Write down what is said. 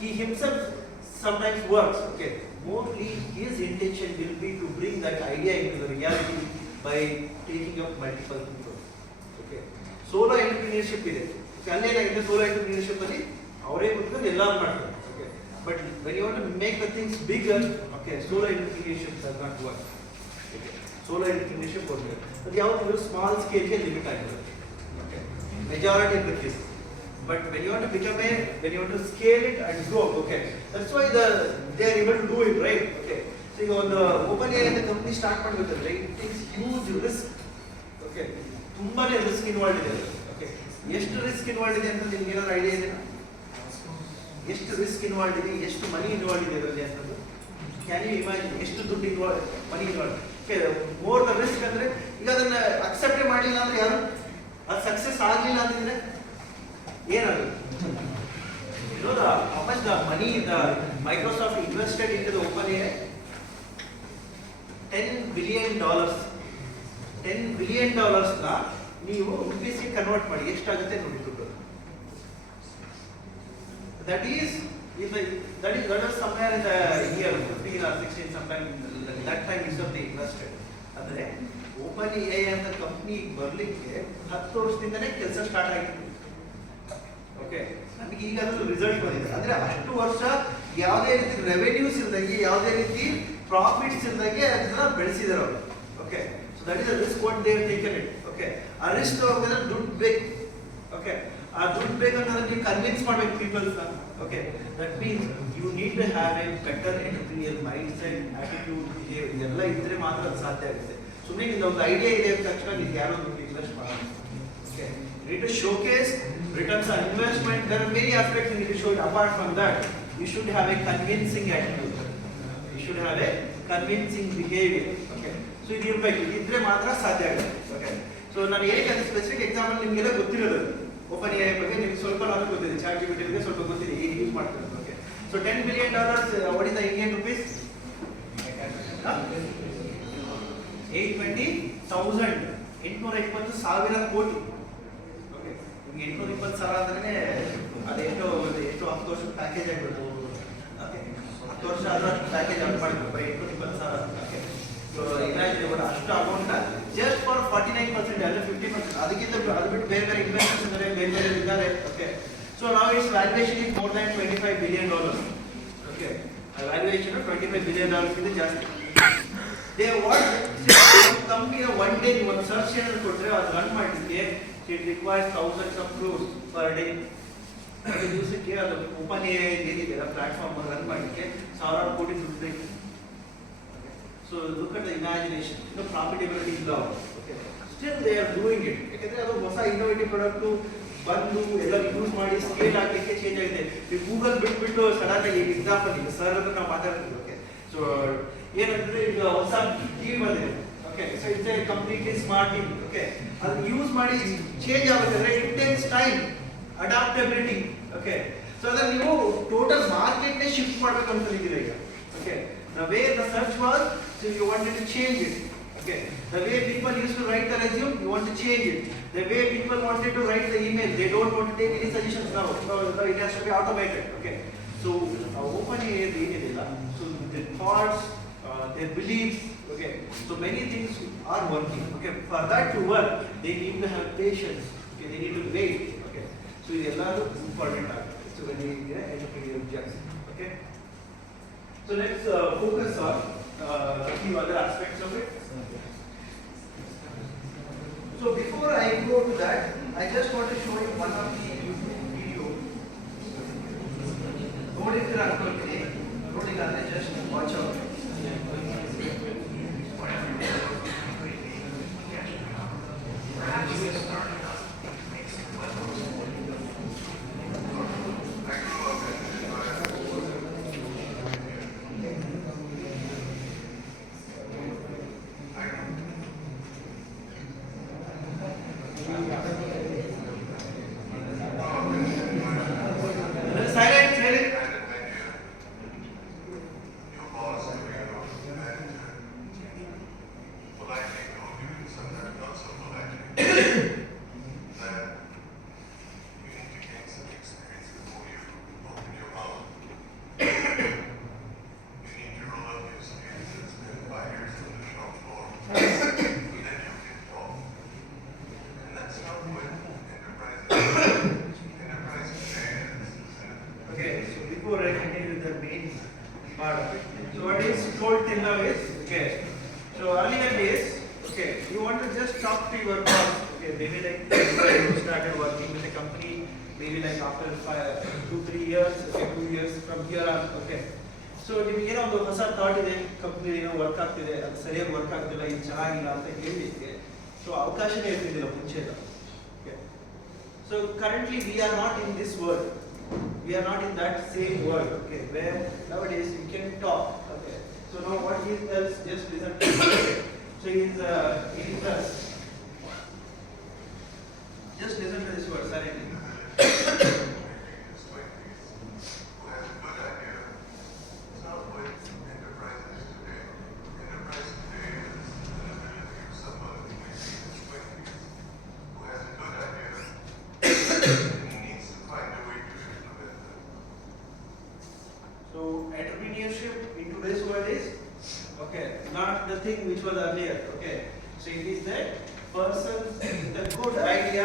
he himself sometimes works. Okay, mostly his intention will be to bring that idea into the reality by taking up multiple people. Okay, solo entrepreneurship ಇದೆ. ಅಲ್ಲೇನಾಗಿದೆ solo entrepreneurship ಅಲ್ಲಿ ಅವರೇ ಕೂತ್ಕೊಂಡು ಎಲ್ಲಾರು ಮಾಡ್ತಾರೆ. Okay, but when you want to make the things bigger, okay, solo entrepreneurship does not work. Okay, solo entrepreneurship works. ಅದು ಯಾವುದು small scale ಗೆ ಲಿಮಿಟ್ ಆಗಿದೆ. Okay, majority of the cases. But when you want to when you want to scale it and grow, okay, that's why they are able to do it, right? Okay, so you on the open AI and the company start ಮಾಡಬೇಕು, right? It takes huge risk. Okay, ತುಂಬಾನೇ risk involved ಇದೆ. Okay, ಎಷ್ಟು risk involved ಇದೆ ಅಂತ ನಿಮಗೆ ಏನಾದರೂ ಐಡಿಯಾ ಇದೆಯಾ? ಎಷ್ಟು risk involved ಇದೆ, ಎಷ್ಟು money involved ಇದೆ ಅದರಲ್ಲಿ ಅಂತ? Can you imagine ಎಷ್ಟು ದುಡ್ಡು involved, money involved? Okay, more the risk ಅಂದ್ರೆ ಈಗ ಅದನ್ನ accept ಮಾಡಲಿಲ್ಲ ಅಂದ್ರೆ ಯಾರು ಅದು ಸಕ್ಸಸ್ ಆಗಲಿಲ್ಲ ಅಂತಂದ್ರೆ ಏನಾಗುತ್ತೆ? You know how much the money the Microsoft invested into the OpenAI? $10 billion. $10 billion ನ ನೀವು OPC ಕನ್ವರ್ಟ್ ಮಾಡಿ ಎಷ್ಟಾಗುತ್ತೆ ನೋಡಿ ದುಡ್ಡು. That is somewhere in the year 15 or 16 sometime that time is of they invested. ಅಂದ್ರೆ OpenAI ಅಂತ ಕಂಪನಿ ಬರ್ಲಿಕ್ಕೆ 10 ವರ್ಷದಿಂದನೇ ಕೆಲಸ ಸ್ಟಾರ್ಟ್ ಆಗಿದೆ. ಓಕೆ, ನಮಗೆ ಈಗ ಅದು ರಿಸಲ್ಟ್ ಬಂದಿದೆ. ಅಂದ್ರೆ ಅಷ್ಟು ವರ್ಷ ಯಾವುದೇ ರೀತಿ ರೆವೆನ್ಯೂಸ್ ಇಲ್ದಂಗೆ, ಯಾವುದೇ ರೀತಿ ಪ್ರಾಫಿಟ್ಸ್ ಇಲ್ದಂಗೆ ಅದನ್ನ ಬೆಳೆಸಿದಾರೆ ಅವರು. Okay, so that is the risk what they have taken it. Okay, ಆ ರಿಸ್ಕ್ ತಗೊಂಡ್ರೆ ದುಡ್ಡು ಬೇಕು. ಓಕೆ, ಆ ದುಡ್ಡು ಬೇಕಂದ್ರೆ ನೀವು ಕನ್ವಿನ್ಸ್ ಮಾಡ್ಬೇಕು peoples. Okay, that means you need to have a better entrepreneur mindset, attitude, ಇದೆಲ್ಲ ಇದ್ರೆ ಮಾತ್ರ ಅದು ಸಾಧ್ಯ ಆಗುತ್ತೆ. ಸುಮ್ಮನೆ ನಿಮ್ದು ಒಂದು ಐಡಿಯಾ ಇದೆ ಅಂತ ತಕ್ಷಣ ನೀವು ಯಾರೋ ದುಡ್ಡು ಇನ್ವೆಸ್ಟ್ ಮಾಡೋಣ. Okay, you need to showcase returns on investment. There are many aspects you need to show it. Apart from that, you should have a convincing attitude. You should have a convincing behavior. Okay, so ಇದು ಇರಬೇಕು, ಇದ್ರೆ ಮಾತ್ರ ಸಾಧ್ಯ ಆಗುತ್ತೆ. Okay, so ನಾನು ಏನಕ್ಕೆ specific example ನಿಮಗೆಲ್ಲ ಗೊತ್ತಿರೋದು OpenAI ಬಗ್ಗೆ ನಿಮಗೆ ಸ್ವಲ್ಪ ನಾನು ಗೊತ್ತಿದೆ, ChatGPT ಬಗ್ಗೆ ಸ್ವಲ್ಪ ಗೊತ್ತಿದೆ, ಹೇಗೆ ಯೂಸ್ ಮಾಡ್ತಾರೆ. Okay, so $10 billion what is the Indian rupees? 820,000 ಕೋಟಿ. 820,000 ಅಂದ್ರೆ ಅದೆಷ್ಟು 10 ವರ್ಷದ ಪ್ಯಾಕೇಜ್ ಆಗಿಬಿಡ್ತು. ಓಕೆ, 10 ವರ್ಷ ಆದ್ರೂ ಅಷ್ಟು ಪ್ಯಾಕೇಜ್ ಅಪ್ ಮಾಡಿದ್ರು ಬರೀ 820,000. ಓಕೆ, ಸೊ ಇಮ್ಯಾಜಿನ್ ಅಷ್ಟು ಅಮೌಂಟ್ ಜಸ್ಟ್ ಫಾರ್ 49% ಅಂದ್ರೆ 50%. ಅದಕ್ಕಿಂತ ಅದು ಬಿಟ್ಟು ಬೇರೆ ಬೇರೆ ಇನ್ವೆಸ್ಟರ್ಸ್ ಇದ್ದಾರೆ, ಬೇರೆ ಬೇರೆ ಇದ್ದಾರೆ. ಓಕೆ, ಸೊ ನಾವು it's valuation is more than $25 billion. Okay, valuation $25 billion ಗಿಂತ ಜಾಸ್ತಿ. They what company one day ನೀವು ಒಂದು ಸರ್ಚ್ ಏನಾದ್ರು ಕೊಟ್ಟರೆ ಅದು ರನ್ ಮಾಡಲಿಕ್ಕೆ it requires thousands of crores per day. ಅದು ದಿವಸಕ್ಕೆ ಅದು OpenAI ಏನಿದೆ ಆ ಪ್ಲಾಟ್ಫಾರ್ಮ್ ರನ್ ಮಾಡಲಿಕ್ಕೆ ಸಾವಿರಾರು ಕೋಟಿ ದುಡ್ಡು ಬೇಕು. So look at the imagination, profitability ಇಲ್ಲ. Okay, still they are doing it. ಯಾಕಂದ್ರೆ ಅದು ಹೊಸ ಇನ್ನೋವೇಟಿವ್ ಪ್ರಾಡಕ್ಟ್ ಬಂದು ಎಲ್ಲ ಯೂಸ್ ಮಾಡಿ ಸ್ಕೇಲ್ ಆಗಲಿಕ್ಕೆ ಚೇಂಜ್ ಆಗಿದೆ. ಈ ಗೂಗಲ್ ಬಿಟ್ಬಿಟ್ಟು ಸಡನ್ ಆಗಿ ಎಕ್ಸಾಂಪಲ್ ಈಗ ಸರ್ ಅಂದ್ರೆ ನಾವು ಮಾತಾಡ್ತೀವಿ. ಓಕೆ, ಸೊ ಏನಂದ್ರೆ ಈಗ ಹೊಸ ಟಿವಿ ಬಂದಿದೆ. Okay, so it's a completely smart team. Okay, ಅದು ಯೂಸ್ ಮಾಡಿ ಚೇಂಜ್ ಆಗಬೇಕಾದ್ರೆ it takes time, adaptability. Okay, so ಅದನ್ನ ನೀವು ಟೋಟಲ್ ಮಾರ್ಕೆಟ್ ನೇ ಶಿಫ್ಟ್ ಮಾಡಬೇಕು ಅಂತ ಇದ್ದೀರಾ ಈಗ. Okay, the way the search was, so you wanted to change it. Okay, the way people used to write the resume, you want to change it. The way people wanted to write the email, they don't want to take any suggestions now. So it has to be automated. Okay, so OpenAI ಏನಿಲ್ಲ, so the thoughts, their beliefs. Okay, so many things are working. Okay, for that to work, they need to have patience. Okay, they need to wait. Okay, so ಎಲ್ಲರೂ important ಆಗುತ್ತೆ. So when we entrepreneurial objects. Okay, so let's focus on a few other aspects of it. So before I go to that, I just want to show you one of the video. ನೋಡಿದ್ರೆ ಅನ್ಕೊಳ್ತೀನಿ, ನೋಡಿಲ್ಲ ಅಂದ್ರೆ just watch out. Silent. the main part of it. So what is told till now is, okay, so earlier days, okay, you want to just talk to your boss, okay, maybe like you started working with a company, maybe like after 2-3 years, okay, 2 years from here on, okay. So ನಿಮಗೆ ಏನೋ ಒಂದು ಹೊಸ ಥಾಟ್ ಇದೆ, ಕಂಪ್ನಿ ಏನೋ ವರ್ಕ್ ಆಗ್ತಿದೆ, ಅದು ಸರಿಯಾಗಿ ವರ್ಕ್ ಆಗ್ತಿಲ್ಲ, ಇದು ಚೆನ್ನಾಗಿಲ್ಲ ಅಂತ ಹೇಳಿಕ್ಕೆ ಸೊ ಅವಕಾಶನೇ ಇರ್ತಿದ್ದಿಲ್ಲ ಮುಂಚೆ ಎಲ್ಲ. So currently we are not in this world. We are not in that same world, okay, where nowadays you can talk, okay. So now what he tells, just listen to him. Okay. So he tells, just listen to this word silently. So entrepreneurship in today's world is, okay, not the thing which was earlier, okay. So it is that person with a good idea